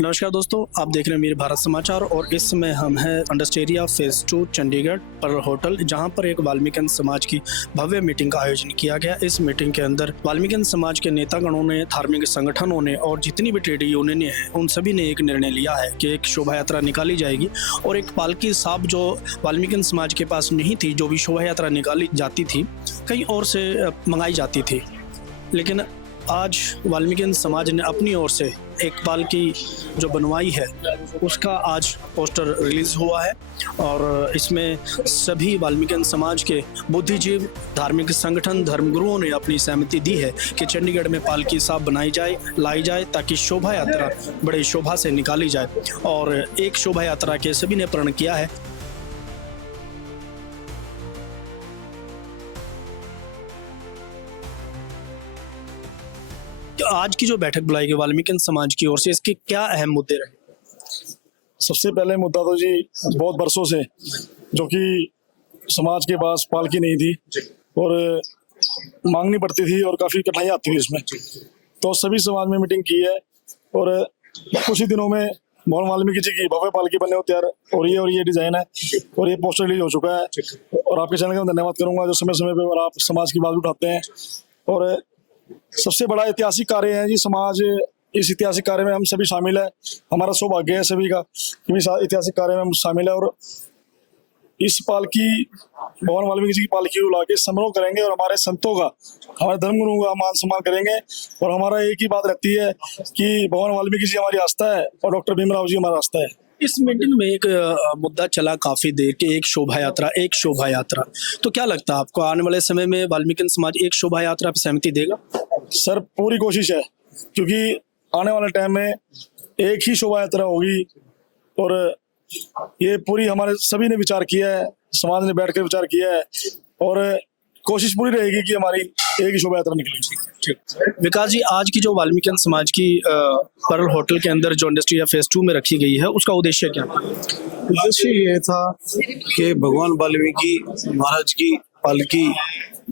नमस्कार दोस्तों, आप देख रहे हैं मीर भारत समाचार और इस समय हम हैं अंडस्टेरिया फेज 2 चंडीगढ़ पर होटल, जहां पर एक वाल्मीकि समाज की भव्य मीटिंग का आयोजन किया गया। इस मीटिंग के अंदर वाल्मीकि समाज के नेतागणों ने, धार्मिक संगठनों ने और जितनी भी ट्रेड यूनियनें हैं उन सभी ने एक निर्णय लिया है कि एक शोभा यात्रा निकाली जाएगी और एक पालकी साहब जो वाल्मीकि समाज के पास नहीं थी, जो भी शोभा यात्रा निकाली जाती थी कहीं और से मंगाई जाती थी, लेकिन आज वाल्मीकि समाज ने अपनी ओर से एक पालकी जो बनवाई है उसका आज पोस्टर रिलीज हुआ है और इसमें सभी वाल्मीकि समाज के बुद्धिजीव, धार्मिक संगठन, धर्मगुरुओं ने अपनी सहमति दी है कि चंडीगढ़ में पालकी साहब बनाई जाए, लाई जाए, ताकि शोभा यात्रा बड़े शोभा से निकाली जाए। और एक शोभा यात्रा के सभी ने प्रण किया है। आज की जो बैठक बुलाई गई वाल्मीकि समाज की ओर से, इसके क्या अहम मुद्दे रहे? सबसे पहले मुद्दा तो जी बहुत बरसों से जो कि समाज के पास पालकी नहीं थी और मांगनी पड़ती थी और काफी कठिनाई आती थी इसमें, तो सभी समाज में मीटिंग की है और कुछ ही दिनों में मोहन वाल्मीकि जी की भव्य पालकी बनने को तैयार हो रही है और ये डिजाइन है और ये पोस्टर रिलीज हो चुका है। और आपके चैनल का मैं धन्यवाद करूंगा जो समय समय पर आप समाज की बात उठाते हैं। और सबसे बड़ा ऐतिहासिक कार्य है जी समाज, इस ऐतिहासिक कार्य में हम सभी शामिल है। हमारा सौभाग्य है सभी का कि इस ऐतिहासिक कार्य में हम शामिल है और इस पालकी भगवान वाल्मीकि जी की पालकी को लाके समारोह करेंगे और हमारे संतों का, हमारे धर्मगुरुओं का मान सम्मान करेंगे। और हमारा एक ही बात रहती है कि भगवान वाल्मीकि जी हमारी आस्था है और डॉक्टर भीमराव जी हमारा आस्था है। इस मीटिंग में एक मुद्दा चला काफी देर कि एक शोभा यात्रा, तो क्या लगता है आपको आने वाले समय में वाल्मीकि समाज एक शोभा यात्रा पर सहमति देगा? सर पूरी कोशिश है, क्योंकि आने वाले टाइम में एक ही शोभा यात्रा होगी और ये पूरी हमारे सभी ने विचार किया है, समाज ने बैठकर विचार किया है और कोशिश पूरी रहेगी कि हमारी एक ही शोभा यात्रा निकलेगी। विकास जी, आज की जो वाल्मीकि समाज की पर्ल होटल के अंदर जो इंडस्ट्रिया फेज 2 में रखी गई है उसका उद्देश्य क्या था? उद्देश्य ये था कि भगवान वाल्मीकि महाराज की पालकी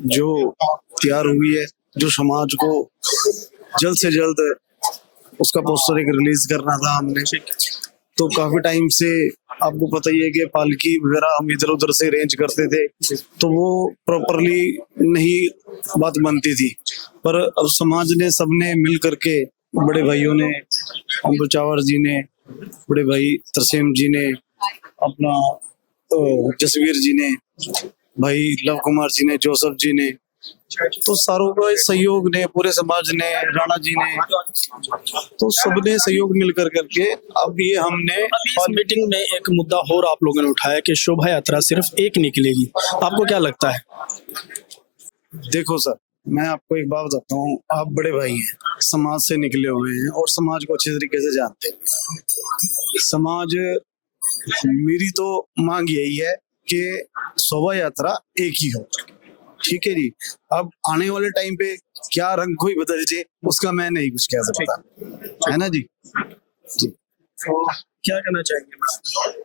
जो तैयार हुई है, जो समाज को जल्द से जल्द उसका पोस्टर एक रिलीज करना था हमने। तो काफी टाइम से आपको पता ही है कि पालकी वगैरह हम इधर उधर से अरेंज करते थे तो वो प्रॉपरली नहीं बात बनती थी, पर अब समाज ने सबने मिल करके, बड़े भाइयों ने, अम्बु चावर जी ने, बड़े भाई तरसेम जी ने, अपना जसवीर जी ने, भाई लव कुमार जी ने, जोसफ जी ने, तो सारों का सहयोग ने, पूरे समाज ने, राणा जी ने, तो सबने सहयोग मिलकर करके अब ये हमने इस मीटिंग में एक मुद्दा और आप लोगों ने उठाया कि शोभा यात्रा सिर्फ एक निकलेगी। आपको क्या लगता है? देखो सर, मैं आपको एक बात बताता हूँ, आप बड़े भाई हैं, समाज से निकले हुए हैं और समाज को अच्छे तरीके से जानते हैं। समाज, मेरी तो मांग यही है कि शोभा यात्रा एक ही हो, ठीक है जी। अब आने वाले टाइम पे क्या रंग कोई बदल जाए उसका मैं नहीं कुछ कह सकता, है ना जी। क्या कहना चाहेंगे?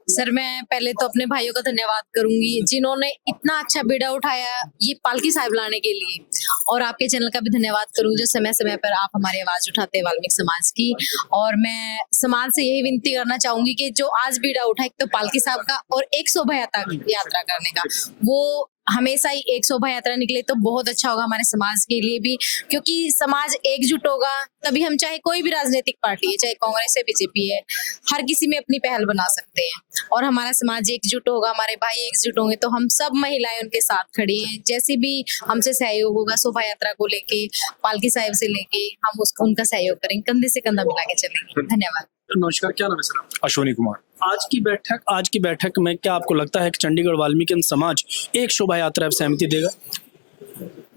सर मैं पहले तो अपने भाइयों का धन्यवाद करूंगी जिन्होंने इतना अच्छा बीड़ा उठाया ये पालकी साहिब लाने के लिए, और आपके चैनल का भी धन्यवाद करूंगी जो समय समय पर आप हमारी आवाज उठाते हैं वाल्मीकि समाज की। और मैं समाज से यही विनती करना चाहूंगी कि जो आज बीड़ा उठा, एक तो पालकी साहब का और एक शोभा यात्रा करने का, वो हमेशा ही एक शोभा यात्रा निकले तो बहुत अच्छा होगा हमारे समाज के लिए भी, क्योंकि समाज एकजुट होगा तभी हम, चाहे कोई भी राजनीतिक पार्टी है, चाहे कांग्रेस है, बीजेपी है, हर किसी में अपनी पहल बना सकते हैं। और हमारा समाज एकजुट होगा, हमारे भाई एकजुट होंगे तो हम सब महिलाएं उनके साथ खड़ी हैं। जैसे भी हमसे सहयोग होगा शोभा यात्रा को लेके, पालकी साहिब से लेके, हम उसको उनका सहयोग करेंगे, कंधे से कंधा मिला के चलेंगे। धन्यवाद। नमस्कार, क्या नाम है सर? अश्विनी कुमार। आज की बैठक में क्या आपको लगता है कि चंडीगढ़ वाल्मीकि समाज एक शोभा यात्रा पर सहमति देगा?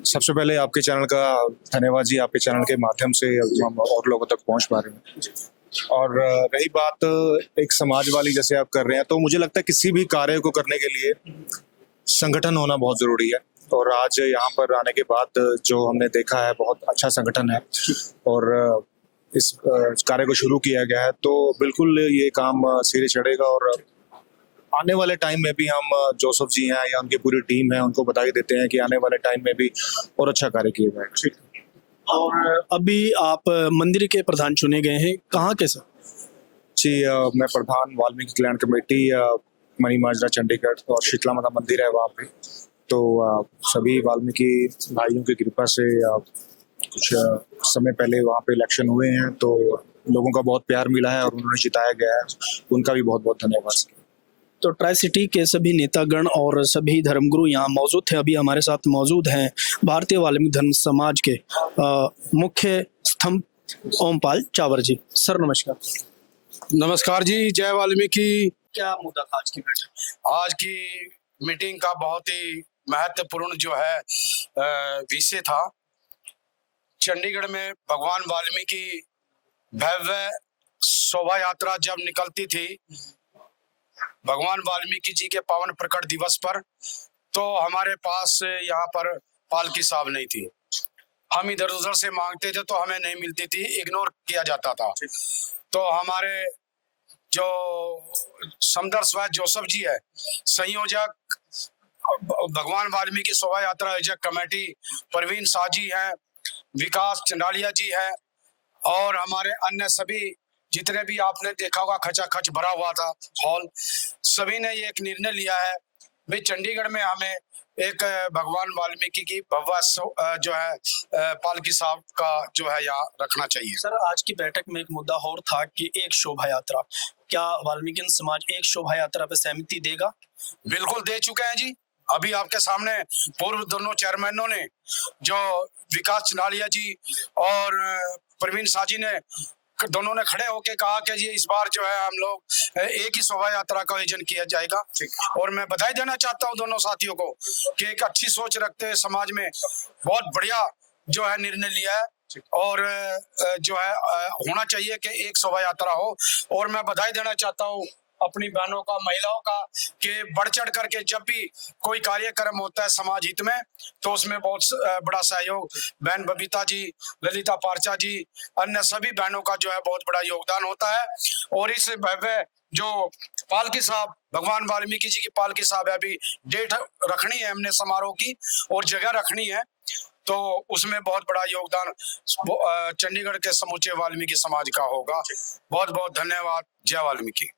सबसे पहले आपके चैनल का धन्यवाद जी, आपके चैनल के माध्यम से हम और लोगों तक पहुंच पा रहे हैं। और रही बात एक समाज वाली जैसे आप कर रहे हैं, तो मुझे लगता है किसी भी कार्य को करने के लिए संगठन होना बहुत जरूरी है। और आज यहाँ पर आने के बाद जो हमने देखा है बहुत अच्छा संगठन है और इस कार्य को शुरू किया गया है, तो बिल्कुल ये काम सिरे चढ़ेगा। और आने वाले टाइम में भी हम जोसफ जी हैं या उनकी पूरी टीम है उनको बधाई देते हैं कि आने वाले टाइम में भी और अच्छा कार्य किया जाएगा। और अभी आप मंदिर के प्रधान चुने गए हैं, कहाँ के सर? जी मैं प्रधान वाल्मीकि कल्याण कमेटी मनी माजरा चंडीगढ़ और शीतला माता मंदिर है वहाँ पे। तो सभी वाल्मीकि भाइयों की कृपा से कुछ समय पहले वहाँ पे इलेक्शन हुए हैं, तो लोगों का बहुत प्यार मिला है और उन्होंने जिताया गया है, उनका भी बहुत बहुत धन्यवाद। तो ट्राई सिटी के सभी नेतागण और सभी धर्मगुरु यहाँ मौजूद थे। अभी हमारे साथ मौजूद हैं भारतीय वाल्मीकि धर्म समाज के मुख्य स्तंभ ओमपाल चावर जी। सर नमस्कार। नमस्कार जी, जय वाल्मीकि। क्या मुद्दा था आज की बैठक? आज की मीटिंग का बहुत ही महत्वपूर्ण जो है विषय था। चंडीगढ़ में भगवान वाल्मीकि भव्य शोभा यात्रा जब निकलती थी भगवान वाल्मीकि जी के पावन प्रकट दिवस पर, तो हमारे पास यहाँ पर पालकी साहब नहीं थी। हम इधर उधर से मांगते थे तो हमें नहीं मिलती थी, इग्नोर किया जाता था। तो हमारे जो समदर स्वाय जोसेफ जी है, संयोजक भगवान वाल्मीकि शोभा यात्रा आयोजक कमेटी परवीन शाह जी हैं, विकास चंडालिया जी हैं, और हमारे अन्य सभी जितने भी आपने देखा होगा खचाखच भरा हुआ था हॉल, सभी ने ये एक निर्णय लिया है भाई चंडीगढ़ में हमें एक भगवान वाल्मीकि की भव्य जो है पालकी साहब का जो है यहाँ रखना चाहिए। सर आज की बैठक में एक मुद्दा और था कि एक शोभा यात्रा, क्या वाल्मीकि समाज एक शोभा यात्रा पर सहमति देगा? बिल्कुल दे चुके हैं जी। अभी आपके सामने पूर्व दोनों चेयरमैनों ने, जो विकास चंडालिया जी और प्रवीण शाह जी ने, दोनों ने खड़े होके कहा कि जी इस बार जो है हम लोग एक ही शोभा यात्रा का आयोजन किया जाएगा। और मैं बधाई देना चाहता हूं दोनों साथियों को कि एक अच्छी सोच रखते हुए समाज में बहुत बढ़िया जो है निर्णय लिया है, और जो है होना चाहिए कि एक शोभा यात्रा हो। और मैं बधाई देना चाहता हूँ अपनी बहनों का, महिलाओं का, कि बढ़ चढ़ करके जब भी कोई कार्यक्रम होता है समाज हित में, तो उसमें बहुत बड़ा सहयोग बहन बबीता जी, ललिता पारचा जी, अन्य सभी बहनों का जो है बहुत बड़ा योगदान होता है। और इस भव्य जो पालकी साहब भगवान वाल्मीकि जी की पालकी साहब है, अभी डेट रखनी है हमने समारोह की और जगह रखनी है, तो उसमें बहुत बड़ा योगदान चंडीगढ़ के समूचे वाल्मीकि समाज का होगा। बहुत बहुत धन्यवाद। जय वाल्मीकि।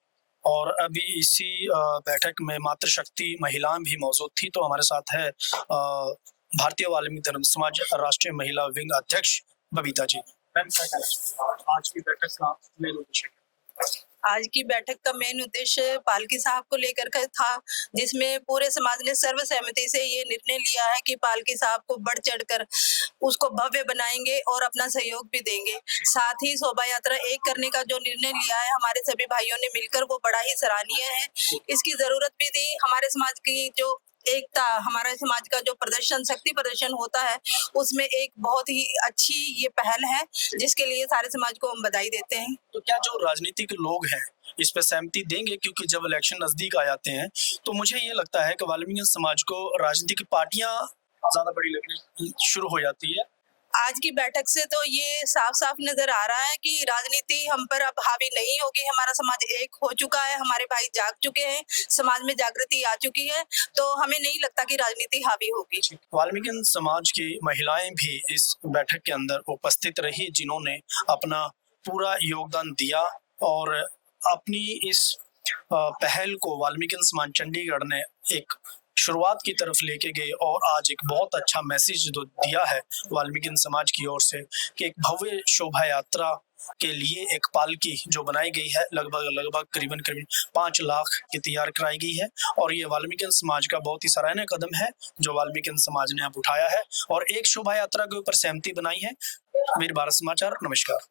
और अभी इसी बैठक में मातृशक्ति महिलाएं भी मौजूद थी। तो हमारे साथ है भारतीय वाल्मीकि धर्म समाज राष्ट्रीय महिला विंग अध्यक्ष बबीता जी। आज की बैठक का मेन उद्देश्य, आज की बैठक का मेन उद्देश्य पालकी साहब को लेकर का था, जिसमें पूरे समाज ने सर्वसहमति से ये निर्णय लिया है कि पालकी साहब को बढ़ चढ़कर उसको भव्य बनाएंगे और अपना सहयोग भी देंगे। साथ ही शोभा यात्रा एक करने का जो निर्णय लिया है हमारे सभी भाइयों ने मिलकर, वो बड़ा ही सराहनीय है। इसकी जरूरत भी थी। हमारे समाज की जो एकता, हमारे समाज का जो प्रदर्शन, शक्ति प्रदर्शन होता है, उसमें एक बहुत ही अच्छी ये पहल है, जिसके लिए सारे समाज को हम बधाई देते हैं। तो क्या जो राजनीतिक लोग हैं इस पर सहमति देंगे? क्योंकि जब इलेक्शन नजदीक आ जाते हैं तो मुझे ये लगता है कि वाल्मीकि समाज को राजनीतिक पार्टियां ज्यादा बड़ी लगनी शुरू हो जाती है। आज की बैठक से तो ये साफ साफ नजर आ रहा है कि राजनीति हम पर अब हावी नहीं होगी। हमारा समाज एक हो चुका है, हमारे भाई जाग चुके हैं, समाज में जागृति आ चुकी है, तो हमें नहीं लगता कि राजनीति हावी होगी। वाल्मीकि समाज की महिलाएं भी इस बैठक के अंदर उपस्थित रही, जिन्होंने अपना पूरा योगदान दिया और अपनी इस पहल को वाल्मीकि समाज चंडीगढ़ ने एक शुरुआत की तरफ लेके गए और आज एक बहुत अच्छा मैसेज जो दिया है वाल्मीकि समाज की ओर से कि एक भव्य शोभा यात्रा के लिए एक पालकी जो बनाई गई है, लगभग करीबन 5 लाख की तैयार कराई गई है। और ये वाल्मीकि समाज का बहुत ही सराहनीय कदम है जो वाल्मीकि समाज ने अब उठाया है और एक शोभा यात्रा के ऊपर सहमति बनाई है। वीर भारत समाचार, नमस्कार।